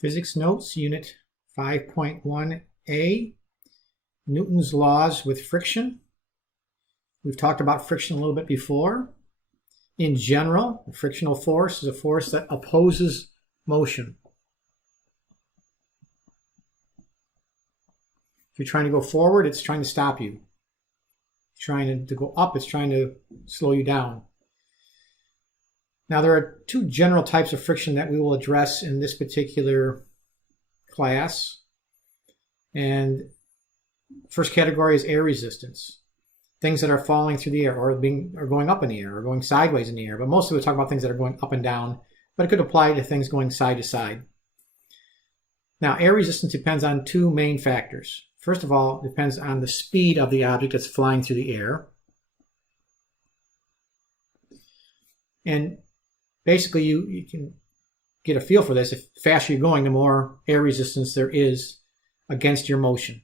Physics Notes, Unit 5.1a, Newton's laws with friction. We've talked about friction a little bit before. In general, a frictional force is a force that opposes motion. If you're trying to go forward, it's trying to stop you. If you're trying to go up, it's trying to slow you down. Now, there are two general types of friction that we will address in this particular class. And first category is air resistance. Things that are falling through the air or going up in the air or going sideways in the air. But mostly we'll talk about things that are going up and down, but it could apply to things going side to side. Now, air resistance depends on two main factors. First of all, it depends on the speed of the object that's flying through the air. And basically, you can get a feel for this. If the faster you're going, the more air resistance there is against your motion.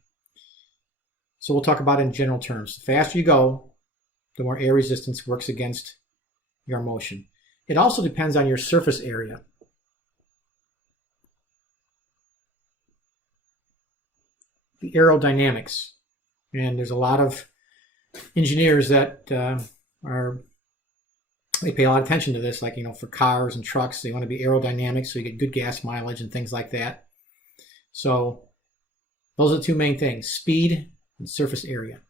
So we'll talk about it in general terms. The faster you go, the more air resistance works against your motion. It also depends on your surface area. The aerodynamics. And there's a lot of engineers that they pay a lot of attention to this, like, for cars and trucks, they want to be aerodynamic so you get good gas mileage and things like that. So those are the two main things, speed and surface area.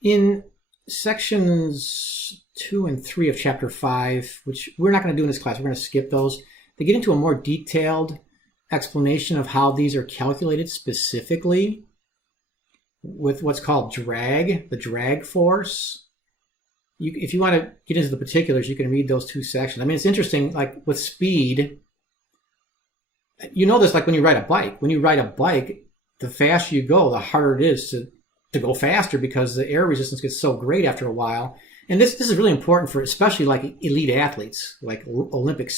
In sections 2 and 3 of chapter 5, which we're not going to do in this class, we're going to skip those, they get into a more detailed explanation of how these are calculated specifically with what's called drag, the drag force. If you want to get into the particulars, you can read those two sections. I mean, it's interesting, like with speed, this like when you ride a bike. When you ride a bike, the faster you go, the harder it is to go faster because the air resistance gets so great after a while. And this is really important for especially like elite athletes, like Olympic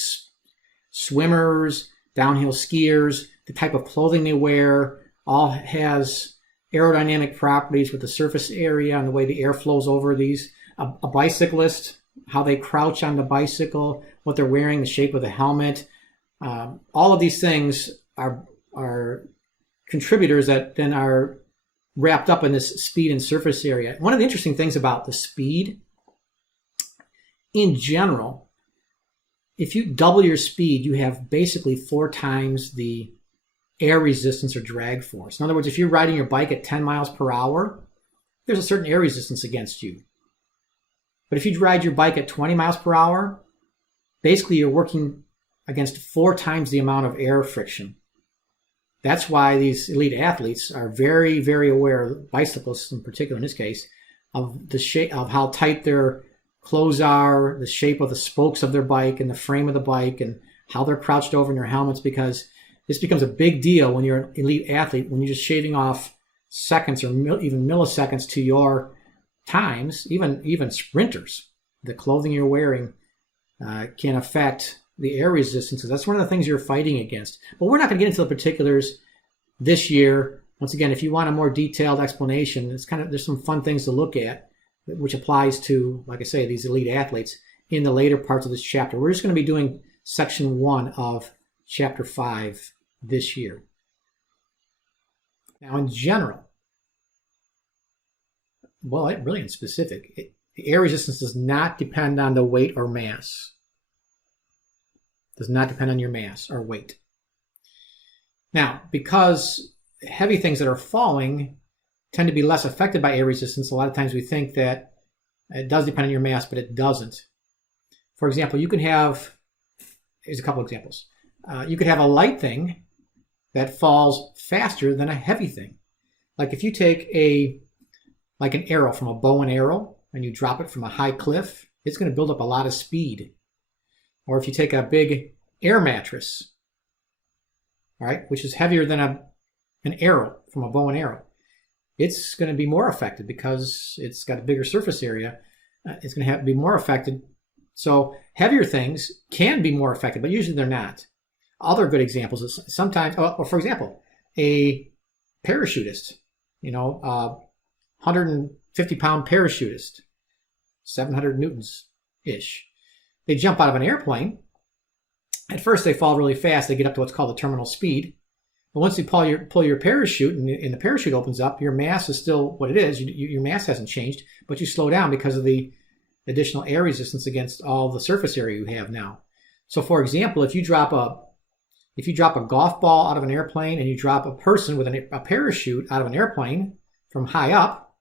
swimmers, downhill skiers. The type of clothing they wear all has aerodynamic properties with the surface area and the way the air flows over these. A bicyclist, how they crouch on the bicycle, what they're wearing, the shape of the helmet. All of these things are contributors that then are wrapped up in this speed and surface area. One of the interesting things about the speed, in general, if you double your speed, you have basically 4 times the air resistance or drag force. In other words, if you're riding your bike at 10 miles per hour, there's a certain air resistance against you. But if you ride your bike at 20 miles per hour, basically you're working against 4 times the amount of air friction. That's why these elite athletes are very, very aware, bicyclists in particular in this case, of the shape of how tight their clothes are, the shape of the spokes of their bike and the frame of the bike, and how they're crouched over in their helmets, because this becomes a big deal when you're an elite athlete, when you're just shaving off seconds or even milliseconds to your times. Even sprinters, the clothing you're wearing can affect the air resistance. That's one of the things you're fighting against. But we're not going to get into the particulars this year. Once again, if you want a more detailed explanation, there's some fun things to look at, which applies to, like I say, these elite athletes in the later parts of this chapter. We're just going to be doing section 1 of chapter 5 this year. Now, in general, well, really in specific, the air resistance does not depend on the weight or mass. Does not depend on your mass or weight. Now, because heavy things that are falling tend to be less affected by air resistance, a lot of times we think that it does depend on your mass, but it doesn't. For example, you can have, here's a couple examples. You could have a light thing that falls faster than a heavy thing. Like if you take an arrow from a bow and arrow and you drop it from a high cliff, it's going to build up a lot of speed. Or if you take a big air mattress, all right, which is heavier than an arrow from a bow and arrow, it's going to be more affected because it's got a bigger surface area. It's going to have to be more affected. So heavier things can be more affected, but usually they're not. Other good examples is sometimes, or for example, a parachutist, 150-pound parachutist, 700 newtons-ish. They jump out of an airplane, At first, they fall really fast. They get up to what's called the terminal speed. But once you pull your parachute and the parachute opens up, your mass is still what it is. Your mass hasn't changed, but you slow down because of the additional air resistance against all the surface area you have now. So, for example, if you drop a golf ball out of an airplane and you drop a person with a parachute out of an airplane from high up,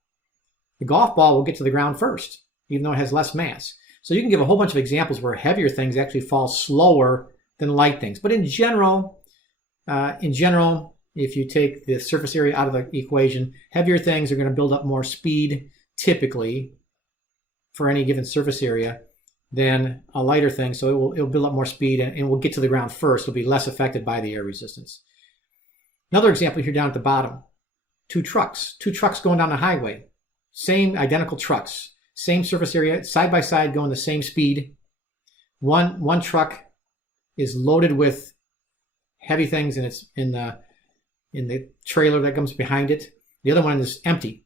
the golf ball will get to the ground first, even though it has less mass. So you can give a whole bunch of examples where heavier things actually fall slower than light things. But in general, if you take the surface area out of the equation, heavier things are going to build up more speed, typically, for any given surface area than a lighter thing. So it'll build up more speed and will get to the ground first. It'll be less affected by the air resistance. Another example here down at the bottom, two trucks going down the highway, same identical trucks, same surface area, side by side, going the same speed. One truck is loaded with heavy things and it's in the trailer that comes behind it. The other one is empty.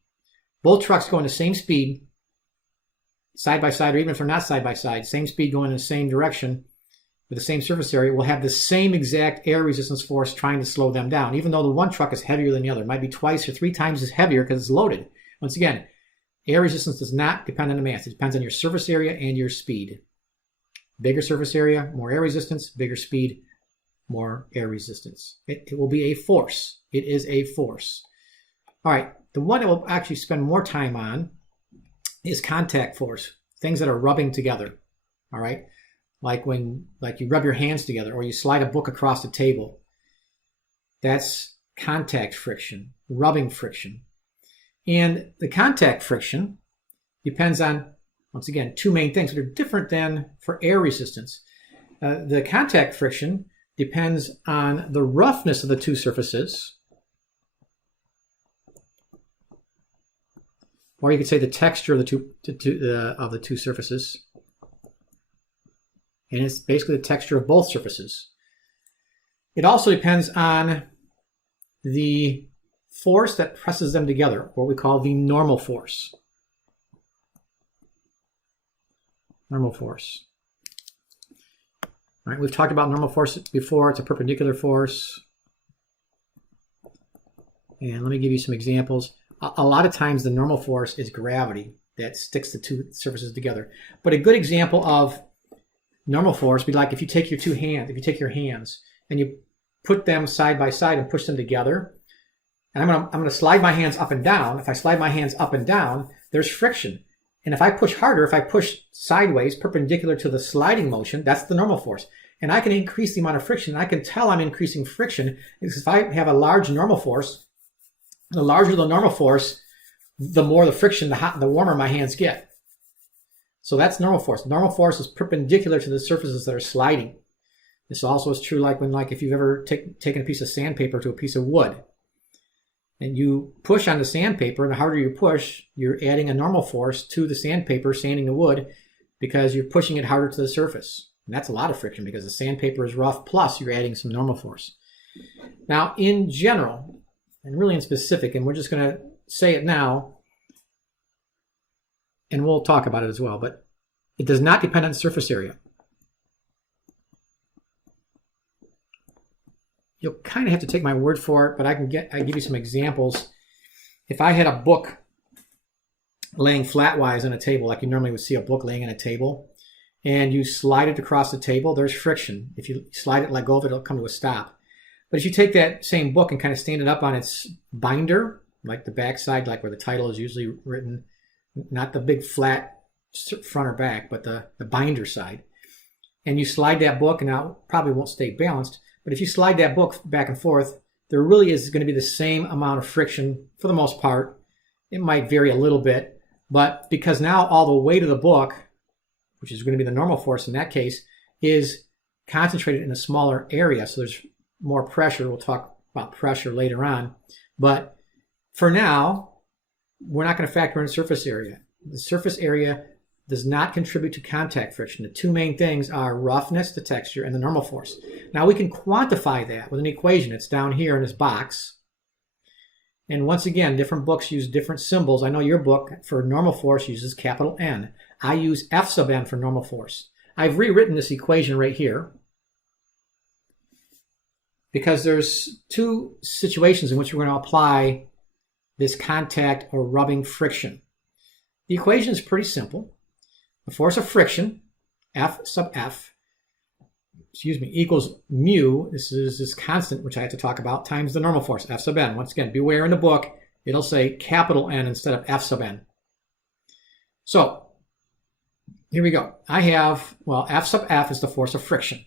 Both trucks going the same speed, side by side, or even if they're not side by side, same speed going in the same direction with the same surface area, will have the same exact air resistance force trying to slow them down, even though the one truck is heavier than the other. It might be twice or three times as heavier because it's loaded. Once again, air resistance does not depend on the mass. It depends on your surface area and your speed. Bigger surface area, more air resistance. Bigger speed, more air resistance. It will be a force. It is a force. All right, the one that we'll actually spend more time on is contact force, things that are rubbing together. All right, like you rub your hands together or you slide a book across the table. That's contact friction, rubbing friction. And the contact friction depends on, once again, two main things that are different than for air resistance. The contact friction depends on the roughness of the two surfaces, or you could say the texture of the two surfaces. And it's basically the texture of both surfaces. It also depends on the force that presses them together, what we call the normal force. Normal force. All right, we've talked about normal force before. It's a perpendicular force. And let me give you some examples. A lot of times the normal force is gravity that sticks the two surfaces together. But a good example of normal force would be like if you take your hands and you put them side by side and push them together. And I'm going to slide my hands up and down. If I slide my hands up and down, there's friction. And if I push harder, if I push sideways, perpendicular to the sliding motion, that's the normal force. And I can increase the amount of friction. I can tell I'm increasing friction because if I have a large normal force, the larger the normal force, the more the friction, the warmer my hands get. So that's normal force. Normal force is perpendicular to the surfaces that are sliding. This also is true like if you've ever taken a piece of sandpaper to a piece of wood. And you push on the sandpaper, and the harder you push, you're adding a normal force to the sandpaper, sanding the wood, because you're pushing it harder to the surface. And that's a lot of friction because the sandpaper is rough, plus you're adding some normal force. Now, in general, and really in specific, and we're just going to say it now, and we'll talk about it as well, but it does not depend on surface area. You'll kind of have to take my word for it, but I give you some examples. If I had a book laying flatwise on a table, like you normally would see a book laying on a table, and you slide it across the table, there's friction. If you slide it, let go of it, it'll come to a stop. But if you take that same book and kind of stand it up on its binder, like the back side, like where the title is usually written, not the big flat front or back, but the binder side, and you slide that book, and now it probably won't stay balanced, but if you slide that book back and forth, there really is going to be the same amount of friction for the most part. It might vary a little bit, but because now all the weight of the book, which is going to be the normal force in that case, is concentrated in a smaller area, so there's more pressure. We'll talk about pressure later on. But for now, we're not going to factor in surface area. The surface area does not contribute to contact friction. The two main things are roughness, the texture, and the normal force. Now we can quantify that with an equation. It's down here in this box. And once again, different books use different symbols. I know your book for normal force uses capital N. I use F sub N for normal force. I've rewritten this equation right here. because there's two situations in which we're going to apply this contact or rubbing friction. The equation is pretty simple. The force of friction, F sub F, equals mu, this is this constant which I have to talk about, times the normal force, F sub n. Once again, beware in the book, it'll say capital N instead of F sub n. So, here we go. I have, well, F sub F is the force of friction,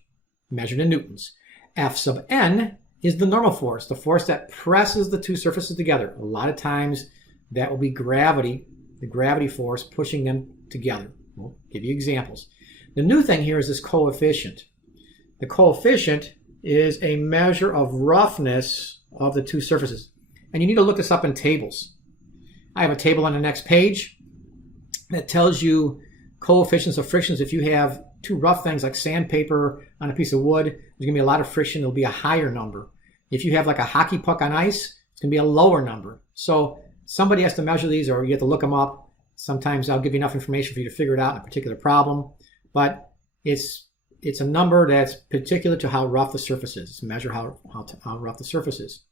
measured in newtons. F sub n is the normal force, the force that presses the two surfaces together. A lot of times that will be gravity, the gravity force pushing them together. We'll give you examples. The new thing here is this coefficient. The coefficient is a measure of roughness of the two surfaces. And you need to look this up in tables. I have a table on the next page that tells you coefficients of frictions. If you have two rough things like sandpaper on a piece of wood, there's going to be a lot of friction. It'll be a higher number. If you have like a hockey puck on ice, it's going to be a lower number. So somebody has to measure these, or you have to look them up. Sometimes I'll give you enough information for you to figure it out in a particular problem. But it's a number that's particular to how rough the surface is. It's a measure how rough the surface is.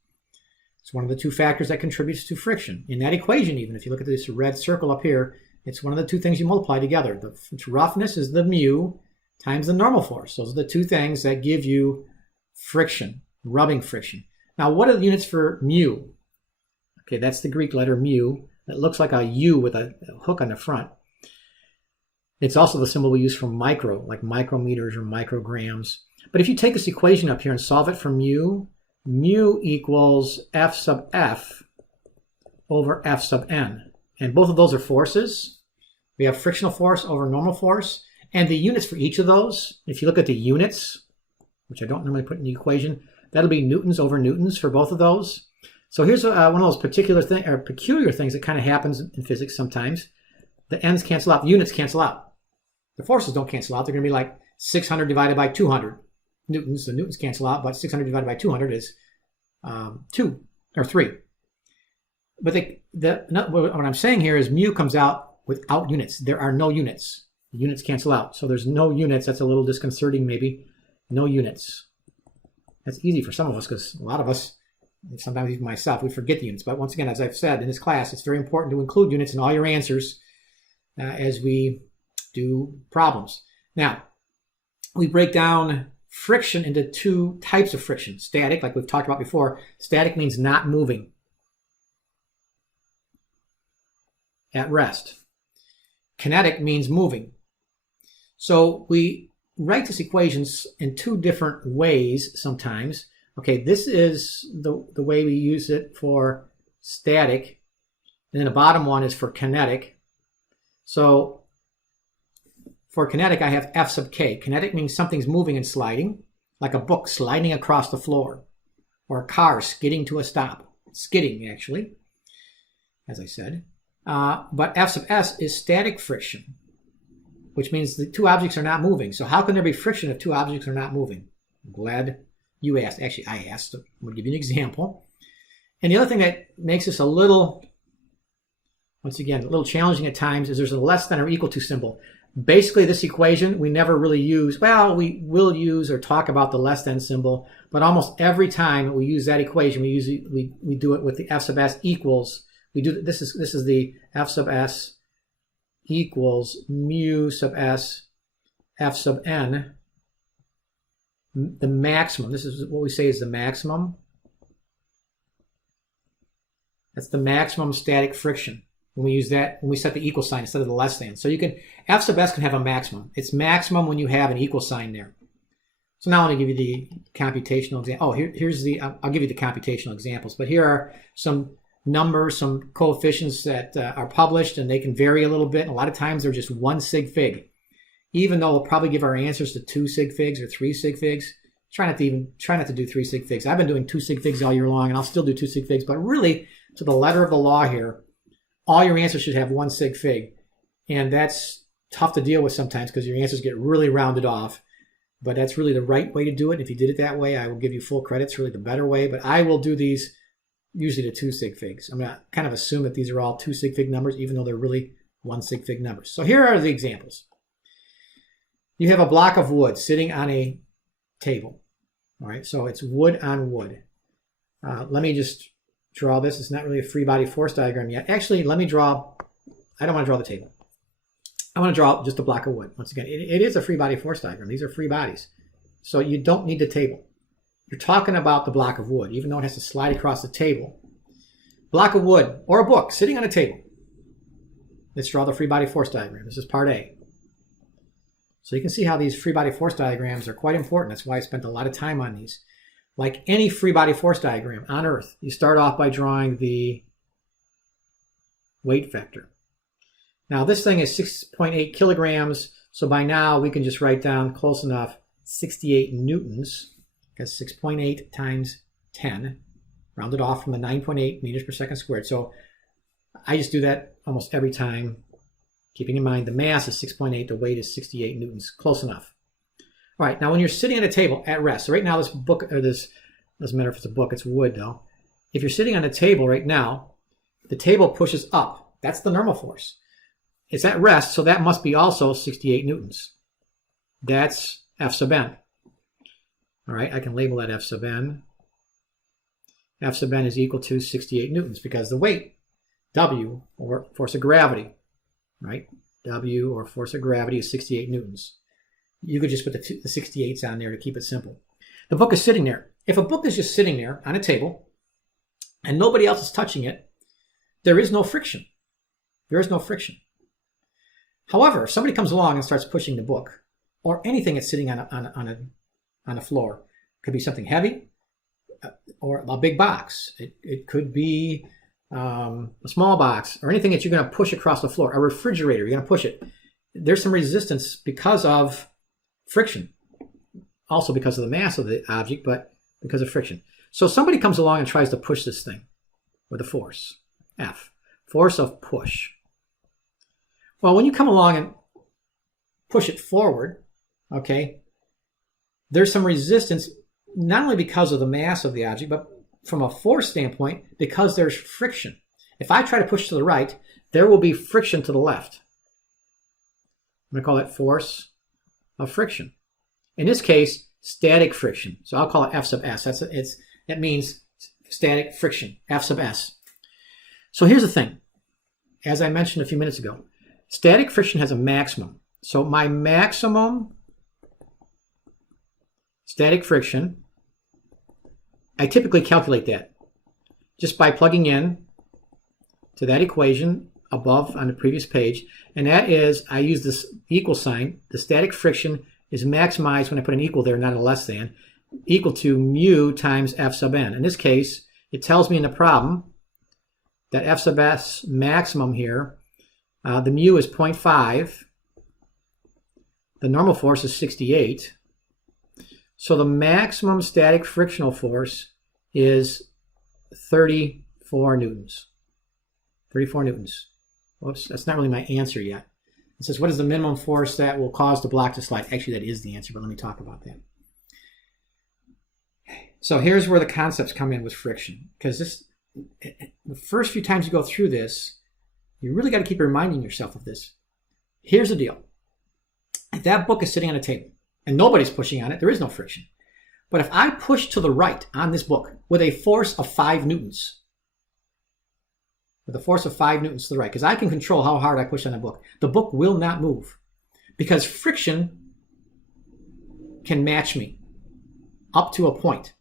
It's one of the two factors that contributes to friction. In that equation, even if you look at this red circle up here, it's one of the two things you multiply together. The roughness is the mu times the normal force. Those are the two things that give you friction, rubbing friction. Now, what are the units for mu? Okay, that's the Greek letter mu. It looks like a U with a hook on the front. It's also the symbol we use for micro, like micrometers or micrograms. But if you take this equation up here and solve it for mu, mu equals F sub F over F sub n. And both of those are forces. We have frictional force over normal force. And the units for each of those, if you look at the units, which I don't normally put in the equation, that'll be newtons over newtons for both of those. So here's one of those peculiar things that kind of happens in physics sometimes. The n's cancel out, the units cancel out. The forces don't cancel out. They're going to be like 600 divided by 200 newtons. The newtons cancel out, but 600 divided by 200 is 2 or 3. But what I'm saying here is mu comes out without units. There are no units. The units cancel out. So there's no units. That's a little disconcerting maybe. No units. That's easy for some of us because a lot of us, sometimes even myself, we forget the units. But once again, as I've said in this class, it's very important to include units in all your answers as we do problems. Now, we break down friction into two types of friction. Static, like we've talked about before. Static means not moving. At rest. Kinetic means moving. So we write these equations in two different ways sometimes. Okay, this is the way we use it for static. And then the bottom one is for kinetic. So for kinetic, I have F sub k. Kinetic means something's moving and sliding, like a book sliding across the floor, or a car skidding to a stop. Skidding, actually, as I said. But F sub s is static friction, which means the two objects are not moving. So how can there be friction if two objects are not moving? I'm glad you asked. Actually, I asked. I'm going to give you an example. And the other thing that makes this a little, once again, a little challenging at times is there's a less than or equal to symbol. Basically, this equation we never really use. Well, we will use or talk about the less than symbol, but almost every time we use that equation, we do it with the F sub s equals. We do this is the F sub s equals mu sub s F sub n, the maximum. This is what we say is the maximum. That's the maximum static friction. When we use that, when we set the equal sign instead of the less than. So you can, F sub s can have a maximum. It's maximum when you have an equal sign there. So now I'm going to give you the computational example. Oh, here's the, I'll give you the computational examples. But here are some numbers, some coefficients that are published, and they can vary a little bit. And a lot of times they're just 1 sig fig. Even though we'll probably give our answers to 2 sig figs or 3 sig figs. Try not to do 3 sig figs. I've been doing 2 sig figs all year long, and I'll still do 2 sig figs. But really, to the letter of the law here, all your answers should have 1 sig fig. And that's tough to deal with sometimes because your answers get really rounded off. But that's really the right way to do it. If you did it that way, I will give you full credit. It's really the better way. But I will do these usually to 2 sig figs. I'm going to kind of assume that these are all 2 sig fig numbers, even though they're really 1 sig fig numbers. So here are the examples. You have a block of wood sitting on a table. All right, so it's wood on wood. Let me just draw this. It's not really a free body force diagram yet. Actually, let me draw, I don't want to draw the table. I want to draw just a block of wood. Once again, it is a free body force diagram. These are free bodies. So you don't need the table. You're talking about the block of wood, even though it has to slide across the table. Block of wood or a book sitting on a table. Let's draw the free body force diagram. This is part A. So you can see how these free body force diagrams are quite important. That's why I spent a lot of time on these. Like any free body force diagram on Earth, you start off by drawing the weight vector. Now this thing is 6.8 kilograms, so by now we can just write down close enough 68 newtons, because 6.8 times 10, rounded off from the 9.8 meters per second squared. So I just do that almost every time, keeping in mind the mass is 6.8, the weight is 68 newtons, close enough. All right, now when you're sitting at a table at rest, so right now this book, or this doesn't matter if it's a book, it's wood though. If you're sitting on a table right now, the table pushes up. That's the normal force. It's at rest, so that must be also 68 newtons. That's F sub n. All right, I can label that F sub n. F sub n is equal to 68 newtons because the weight, W, or force of gravity, right? W, or force of gravity, is 68 newtons. You could just put the 68s on there to keep it simple. The book is sitting there. If a book is just sitting there on a table and nobody else is touching it, there is no friction. There is no friction. However, if somebody comes along and starts pushing the book, or anything that's sitting on a floor, it could be something heavy or a big box. It could be a small box, or anything that you're going to push across the floor. A refrigerator, you're going to push it. There's some resistance because of friction. Also because of the mass of the object, but because of friction. So somebody comes along and tries to push this thing with a force, F, force of push. Well, when you come along and push it forward, okay, there's some resistance, not only because of the mass of the object, but from a force standpoint, because there's friction. If I try to push to the right, there will be friction to the left. I'm going to call that force of friction. In this case, static friction. So I'll call it F sub s. That means static friction, F sub s. So here's the thing. As I mentioned a few minutes ago, static friction has a maximum. So my maximum static friction, I typically calculate that just by plugging in to that equation above on the previous page. And that is, I use this equal sign. The static friction is maximized when I put an equal there, not a less than, equal to mu times F sub n. In this case, it tells me in the problem that F sub s maximum here, the mu is 0.5. The normal force is 68. So the maximum static frictional force is 34 newtons. 34 newtons. Whoops, that's not really my answer yet. It says, what is the minimum force that will cause the block to slide? Actually, that is the answer, but let me talk about that. So here's where the concepts come in with friction. Because the first few times you go through this, you really got to keep reminding yourself of this. Here's the deal. If that book is sitting on a table and nobody's pushing on it, there is no friction. But if I push to the right on this book with a force of 5 newtons, with a force of 5 newtons to the right, because I can control how hard I push on the book will not move, because friction can match me up to a point.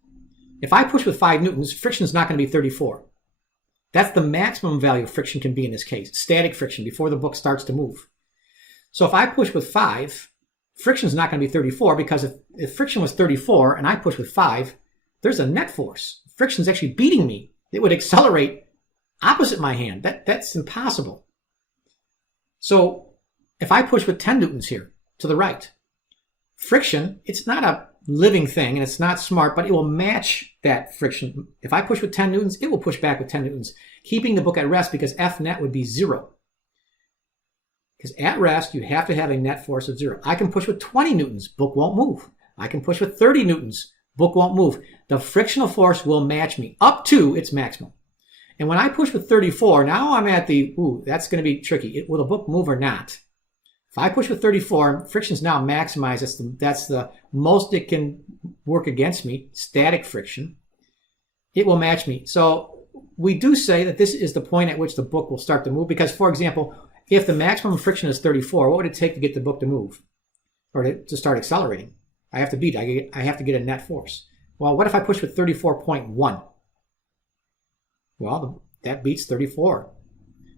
If I push with 5 newtons, friction is not going to be 34. That's the maximum value of friction can be in this case, static friction, before the book starts to move. So if I push with 5, friction is not going to be 34, because if friction was 34 and I push with 5, there's a net force. Friction is actually beating me. It would accelerate opposite my hand. That's impossible. So if I push with 10 newtons here to the right, friction, it's not a living thing and it's not smart, but it will match that friction. If I push with 10 newtons, it will push back with 10 newtons, keeping the book at rest, because F net would be 0. Because at rest, you have to have a net force of 0. I can push with 20 newtons, book won't move. I can push with 30 newtons, book won't move. The frictional force will match me up to its maximum. And when I push with 34, now I'm at the, that's going to be tricky. Will the book move or not? If I push with 34, friction's now maximized. That's the most it can work against me, static friction, it will match me. So we do say that this is the point at which the book will start to move because, for example, if the maximum friction is 34, what would it take to get the book to move or to start accelerating? I have to beat it. I have to get a net force. Well, what if I push with 34.1? Well, that beats 34.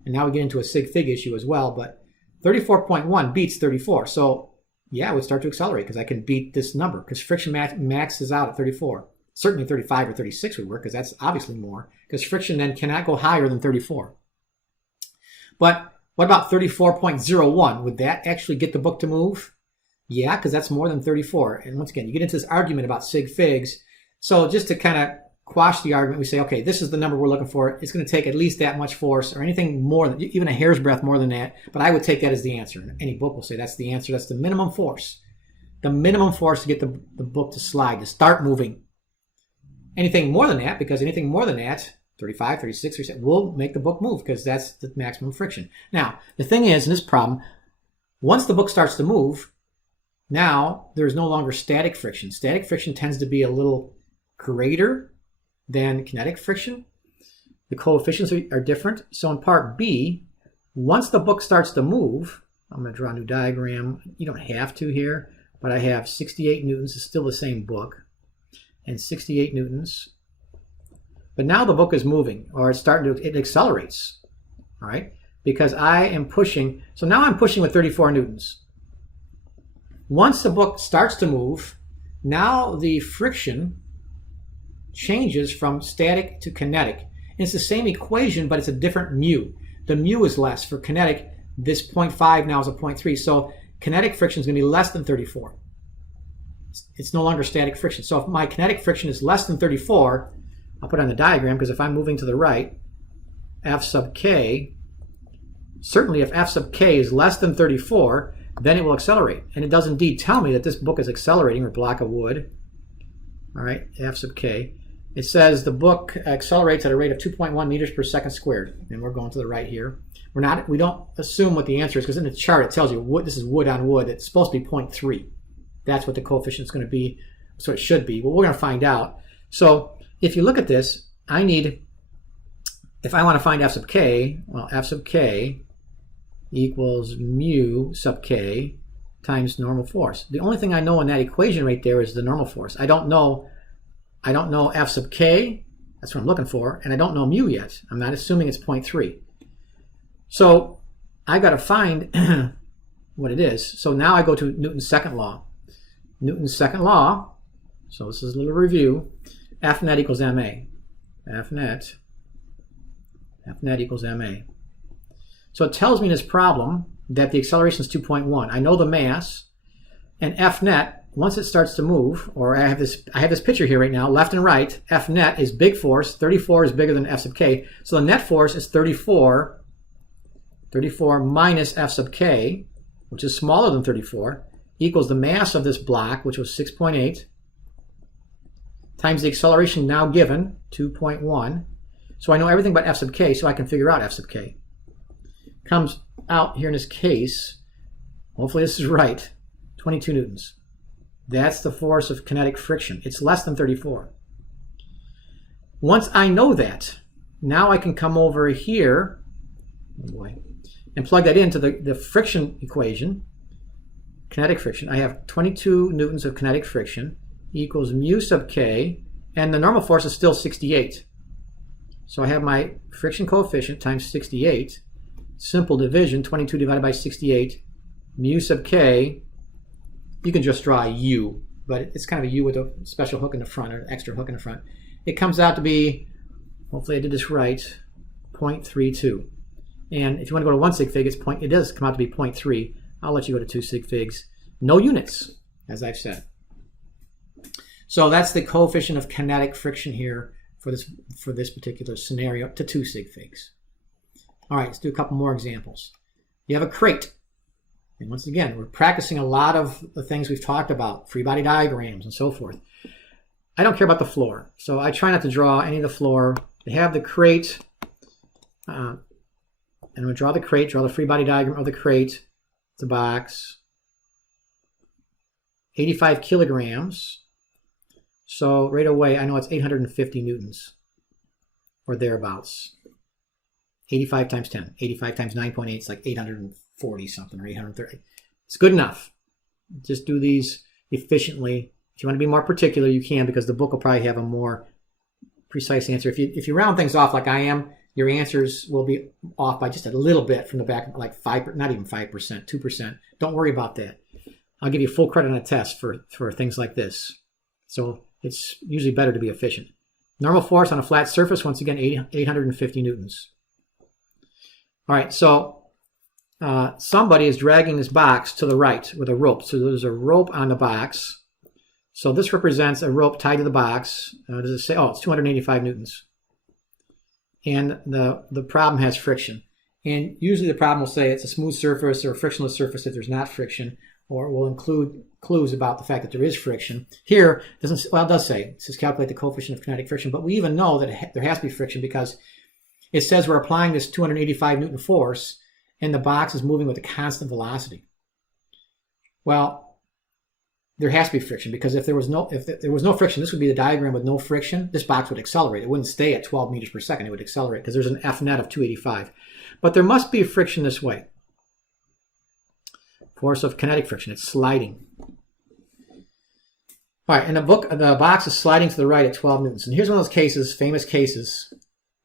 And now we get into a sig fig issue as well, but 34.1 beats 34. So yeah, it would start to accelerate because I can beat this number because friction maxes out at 34. Certainly 35 or 36 would work because that's obviously more because friction then cannot go higher than 34. But what about 34.01? Would that actually get the book to move? Yeah, because that's more than 34. And once again, you get into this argument about sig figs. So just to kind of quash the argument, we say, okay, this is the number we're looking for. It's going to take at least that much force or anything more than, even a hair's breadth more than that. But I would take that as the answer. Any book will say that's the answer. That's the minimum force. The minimum force to get the book to slide, to start moving. Anything more than that, because anything more than that, 35, 36, 37, will make the book move because that's the maximum friction. Now, the thing is, in this problem, once the book starts to move, now there's no longer static friction. Static friction tends to be a little greater than kinetic friction. The coefficients are different. So in part B, once the book starts to move, I'm going to draw a new diagram. You don't have to here, but I have 68 newtons. It's still the same book. And 68 newtons. But now the book is moving, or it's starting to, it accelerates, all right? Because I am pushing, so now I'm pushing with 34 newtons. Once the book starts to move, now the friction changes from static to kinetic. And it's the same equation, but it's a different mu. The mu is less. For kinetic, this 0.5 now is a 0.3. So kinetic friction is going to be less than 34. It's no longer static friction. So if my kinetic friction is less than 34, I'll put it on the diagram because if I'm moving to the right, F sub k, certainly if F sub k is less than 34, then it will accelerate. And it does indeed tell me that this book is accelerating, or block of wood. All right, F sub k. It says the book accelerates at a rate of 2.1 meters per second squared. And we're going to the right here. We don't assume what the answer is because in the chart it tells you wood, this is wood on wood. It's supposed to be 0.3. That's what the coefficient is going to be. So it should be. Well, we're going to find out. So if you look at this, I need, if I want to find F sub k, well, F sub k equals mu sub k times normal force. The only thing I know in that equation right there is the normal force. I don't know F sub k, that's what I'm looking for, and I don't know mu yet. I'm not assuming it's 0.3. So I got to find what it is. So now I go to Newton's second law. Newton's second law, so this is a little review, F net equals ma. F net equals ma. So it tells me in this problem that the acceleration is 2.1. I know the mass, and F net, once it starts to move, or I have this picture here right now, left and right, F net is big force, 34 is bigger than F sub k, so the net force is 34 minus F sub k, which is smaller than 34, equals the mass of this block, which was 6.8, times the acceleration now given, 2.1. So I know everything but F sub k, so I can figure out F sub k. Comes out here in this case, hopefully this is right, 22 newtons. That's the force of kinetic friction. It's less than 34. Once I know that, now I can come over here, oh boy, and plug that into the friction equation, kinetic friction. I have 22 newtons of kinetic friction equals mu sub k, and the normal force is still 68. So I have my friction coefficient times 68, simple division, 22 divided by 68, mu sub k, you can just draw a U, but it's kind of a U with a special hook in the front, or an extra hook in the front. It comes out to be, hopefully I did this right, 0.32. And if you want to go to 1 sig fig, it does come out to be 0.3. I'll let you go to 2 sig figs. No units, as I've said. So that's the coefficient of kinetic friction here for this particular scenario to 2 sig figs. All right, let's do a couple more examples. You have a crate. And once again, we're practicing a lot of the things we've talked about, free body diagrams and so forth. I don't care about the floor, so I try not to draw any of the floor. They have the crate, and we draw the crate, draw the free body diagram of the crate, the box, 85 kilograms. So right away, I know it's 850 newtons or thereabouts. 85 times 10. 85 times 9.8 is like 840 something or 830. It's good enough. Just do these efficiently. If you want to be more particular, you can, because the book will probably have a more precise answer. If you round things off like I am, your answers will be off by just a little bit from the back, like 5, not even 5%, 2%. Don't worry about that. I'll give you full credit on a test for things like this. So it's usually better to be efficient. Normal force on a flat surface, once again, 850 newtons. All right, so somebody is dragging this box to the right with a rope. So there's a rope on the box. So this represents a rope tied to the box. Does it say? Oh, it's 285 newtons. And the problem has friction. And usually the problem will say it's a smooth surface or a frictionless surface if there's not friction, or will include clues about the fact that there is friction. Here, it does say, it says calculate the coefficient of kinetic friction, but we even know that there has to be friction because it says we're applying this 285 Newton force and the box is moving with a constant velocity. Well, there has to be friction, because if there was no friction, this would be the diagram with no friction. This box would accelerate. It wouldn't stay at 12 meters per second. It would accelerate because there's an F net of 285. But there must be friction this way. Force of kinetic friction. It's sliding. All right, in the book, the box is sliding to the right at 12 newtons. And here's one of those cases, famous cases,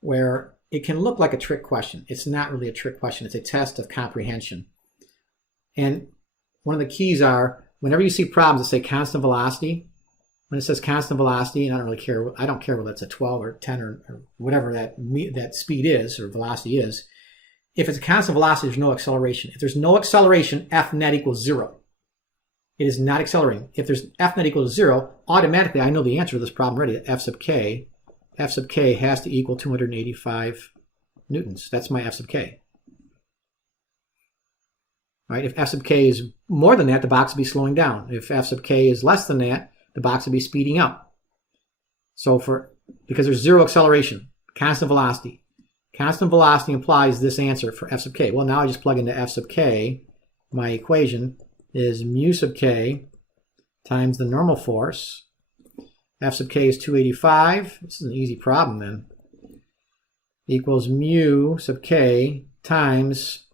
where it can look like a trick question. It's not really a trick question. It's a test of comprehension. And one of the keys are, whenever you see problems that say constant velocity, when it says constant velocity, and I don't care whether it's a 12 or 10 or whatever that speed is or velocity is, if it's a constant velocity, there's no acceleration. If there's no acceleration, F net equals 0. It is not accelerating. If there's F net equals 0, automatically I know the answer to this problem already. F sub k has to equal 285 newtons. That's my F sub k. All right, if F sub k is more than that, the box will be slowing down. If F sub k is less than that, the box will be speeding up. So because there's 0 acceleration, constant velocity. Constant velocity implies this answer for F sub k. Well, now I just plug into F sub k. My equation is mu sub k times the normal force. F sub k is 285. This is an easy problem then. Equals mu sub k times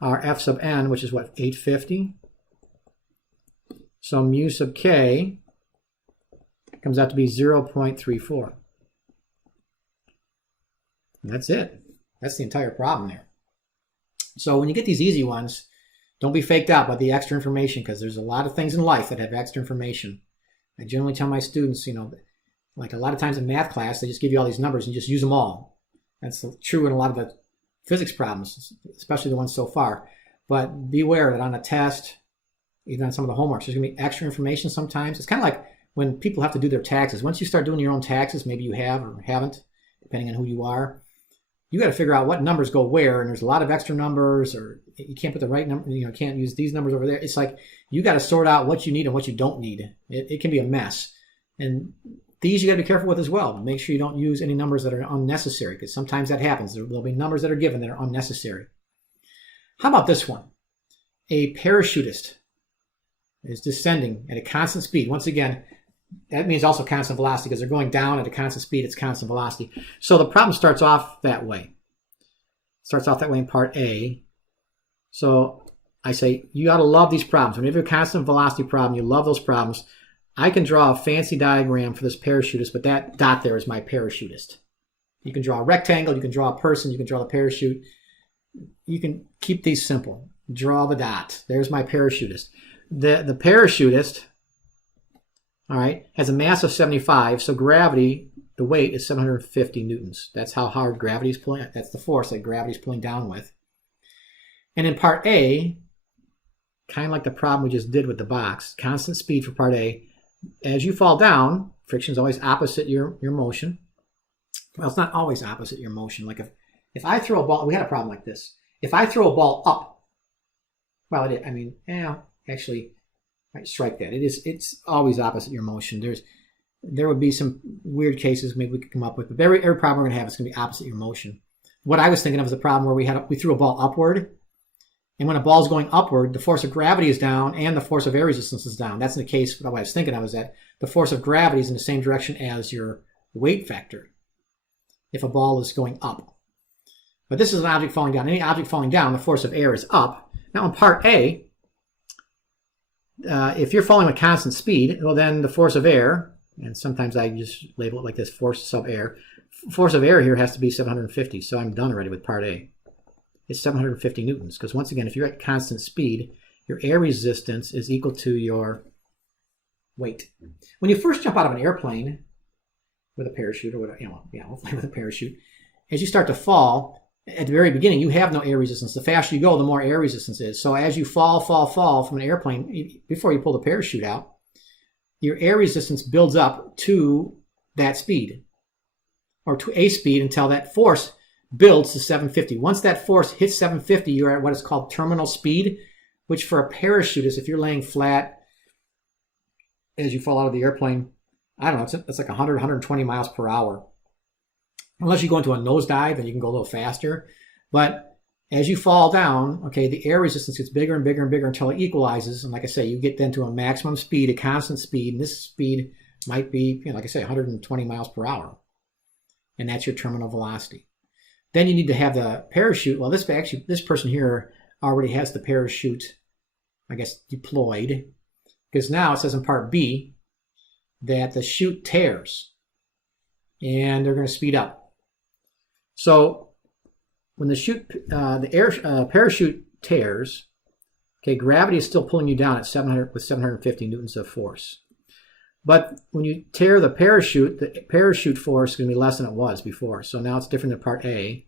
our F sub n, which is what, 850? So mu sub k comes out to be 0.34. And that's it. That's the entire problem there. So when you get these easy ones, don't be faked out by the extra information, because there's a lot of things in life that have extra information. I generally tell my students, like a lot of times in math class, they just give you all these numbers and just use them all. That's true in a lot of the physics problems, especially the ones so far. But be aware that on a test, even on some of the homeworks, there's going to be extra information sometimes. It's kind of like when people have to do their taxes. Once you start doing your own taxes, maybe you have or haven't, depending on who you are, you got to figure out what numbers go where, and there's a lot of extra numbers, or you can't put the right number, can't use these numbers over there. It's like you got to sort out what you need and what you don't need. It can be a mess. And these you got to be careful with as well. Make sure you don't use any numbers that are unnecessary, because sometimes that happens. There'll be numbers that are given that are unnecessary. How about this one? A parachutist is descending at a constant speed. Once again, that means also constant velocity, because they're going down at a constant speed. It's constant velocity. So the problem starts off that way. Starts off that way in part A. So I say, you ought to love these problems. When you have a constant velocity problem, you love those problems. I can draw a fancy diagram for this parachutist, but that dot there is my parachutist. You can draw a rectangle, you can draw a person, you can draw the parachute. You can keep these simple. Draw the dot. There's my parachutist. The parachutist, all right, has a mass of 75, so gravity, the weight is 750 newtons. That's how hard gravity is pulling. That's the force that gravity is pulling down with. And in part A, kind of like the problem we just did with the box, constant speed for part A, as you fall down, friction is always opposite your motion. Well, it's not always opposite your motion. Like if I throw a ball, we had a problem like this. If I throw a ball up, well, actually, I strike that. It's always opposite your motion. There would be some weird cases maybe we could come up with, but every problem we're going to have is going to be opposite your motion. What I was thinking of is a problem where we threw a ball upward, And when a ball is going upward, the force of gravity is down and the force of air resistance is down. That's in the case, what I was thinking of is that the force of gravity is in the same direction as your weight factor if a ball is going up. But this is an object falling down. Any object falling down, the force of air is up. Now in part A, if you're falling with constant speed, well then the force of air, and sometimes I just label it like this, force sub air. Force of air here has to be 750, so I'm done already with part A. It's 750 newtons, because once again, if you're at constant speed, your air resistance is equal to your weight. When you first jump out of an airplane with a parachute, or whatever, hopefully with a parachute, as you start to fall, at the very beginning, you have no air resistance. The faster you go, the more air resistance is. So as you fall from an airplane, before you pull the parachute out, your air resistance builds up to that speed, or to a speed, until that force builds to 750. Once that force hits 750, you're at what is called terminal speed, which for a parachutist, if you're laying flat as you fall out of the airplane, I don't know, it's like 100, 120 miles per hour. Unless you go into a nosedive, then you can go a little faster. But as you fall down, okay, the air resistance gets bigger and bigger and bigger until it equalizes. And like I say, you get then to a maximum speed, a constant speed. And this speed might be, like I say, 120 miles per hour. And that's your terminal velocity. Then you need to have the parachute. Well, this person here already has the parachute, I guess, deployed. Because now it says in part B that the chute tears. And they're going to speed up. So when the parachute tears, okay, gravity is still pulling you down at 750 newtons of force. But when you tear the parachute force is going to be less than it was before. So now it's different than part A.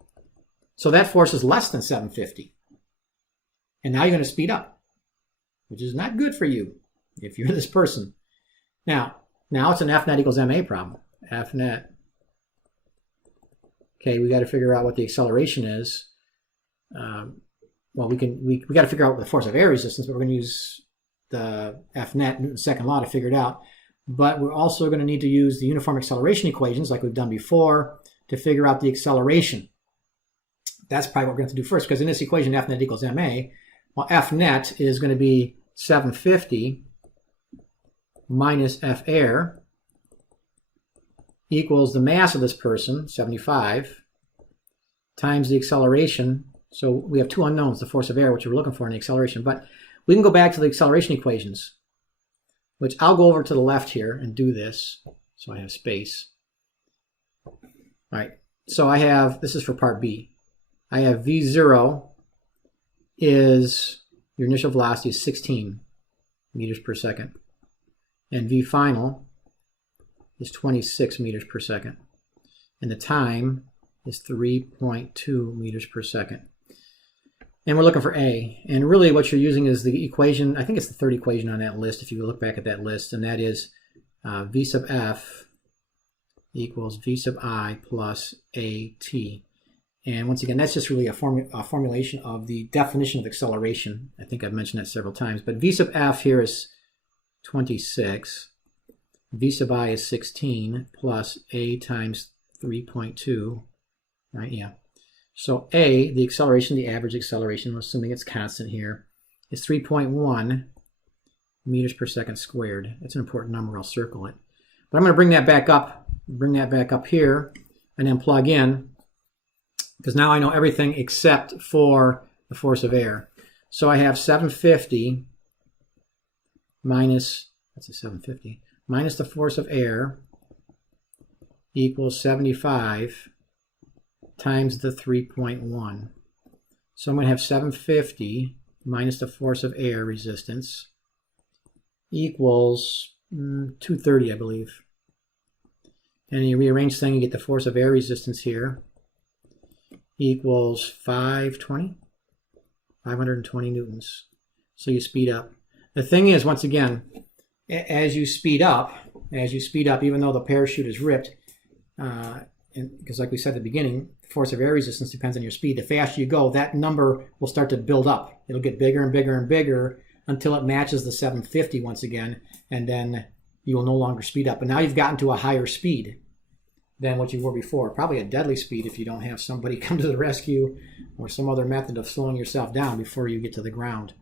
So that force is less than 750. And now you're going to speed up, which is not good for you if you're this person. Now it's an F net equals ma problem. F net. Okay, we got to figure out what the acceleration is. Well, we got to figure out the force of air resistance, but we're going to use the F net, Newton's second law, to figure it out. But we're also going to need to use the uniform acceleration equations, like we've done before, to figure out the acceleration. That's probably what we're going to do first, because in this equation, F net equals ma. Well, F net is going to be 750 minus F air equals the mass of this person, 75, times the acceleration. So we have two unknowns, the force of air, which we're looking for, and the acceleration. But we can go back to the acceleration equations, which I'll go over to the left here and do this, so I have space. All right, so I have, this is for part B. I have V0 is, your initial velocity is 16 meters per second. And V final is 26 meters per second. And the time is 3.2 meters per second. And we're looking for A. And really what you're using is the equation, I think it's the third equation on that list if you look back at that list, and that is V sub F equals V sub I plus AT. And once again, that's just really a formulation of the definition of acceleration. I think I've mentioned that several times. But V sub F here is 26. V sub I is 16 plus A times 3.2, right? Yeah. So A, the acceleration, the average acceleration, assuming it's constant here, is 3.1 meters per second squared. That's an important number. I'll circle it. But I'm going to bring that back up here, and then plug in, because now I know everything except for the force of air. So I have 750 minus, that's a 750, minus the force of air equals 75 times the 3.1. So I'm going to have 750 minus the force of air resistance equals 230, I believe. And you rearrange things, you get the force of air resistance here equals 520 newtons. So you speed up. The thing is, once again, as you speed up, even though the parachute is ripped, because like we said at the beginning, the force of air resistance depends on your speed. The faster you go, that number will start to build up. It'll get bigger and bigger and bigger until it matches the 750 once again, and then you will no longer speed up. And now you've gotten to a higher speed. than what you were before. Probably a deadly speed if you don't have somebody come to the rescue or some other method of slowing yourself down before you get to the ground.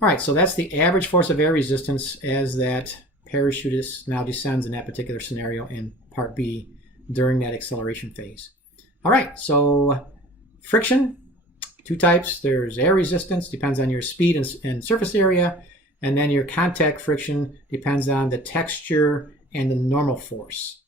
All right, so that's the average force of air resistance as that parachutist now descends in that particular scenario in Part B during that acceleration phase. All right, so friction, two types. There's air resistance, depends on your speed and surface area, and then your contact friction depends on the texture and the normal force.